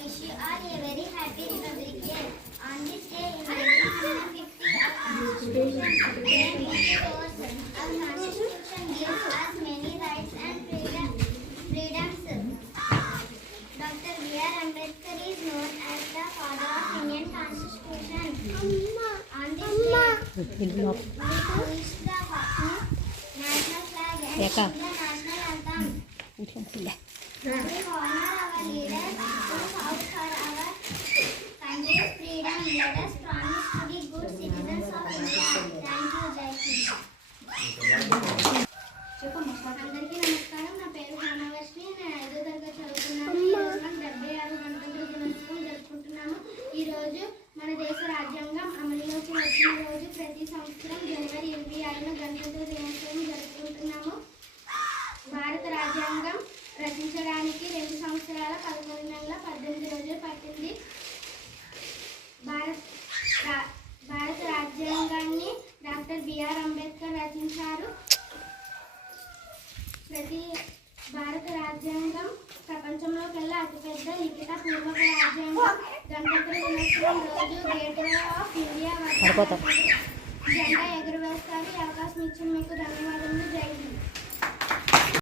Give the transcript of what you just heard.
wish you all a very happy Republic Day. On this day in 1950, our Constitution came into force. Our Constitution gives us many rights and freedoms. Dr. B.R. Ambedkar is known as the father of Indian Constitution. On this day, we hoist the national flag and sing the national anthem. We honor our leaders who fought for our country's freedom. Let us promise to be good citizens of India. Thank you, Jai Hind. అందరికీ నమస్కారం. నా పేరు హానవర్షిని. నేను 5వ తరగతి చదువుతున్నాను. ఈ రోజు మనం 76 గణతంత్ర దినోత్సవం జరుపుకుంటున్నాము. ఈ రోజు మన దేశ రాజ్యాంగం అమలులోకి వచ్చిన రోజు. ప్రతి సంవత్సరం జనవరి 25న గణతంత్ర దినోత్సవం జరుపుకుంటున్నాము. భారత రాజ్యాంగం రచించడానికి 2 సంవత్సరాల 11 నెలల 18 రోజులు పట్టింది. భారత రాజ్యాంగాన్ని డాక్టర్ బిఆర్ అంబేద్కర్ రచించారు. భారత రాజ్యాంగం ప్రపంచంలోకెల్లా అతిపెద్ద లిఖిత పూర్వక రాజ్యాంగం. గణతంత్ర దినోత్సవం రోజు గేట్వే ఆఫ్ ఇండియా వద్ద జెండా ఎగురవేస్తారు. ఈ అవకాశం ఇచ్చిన మీకు ధన్యవాదములు. జై హింద్.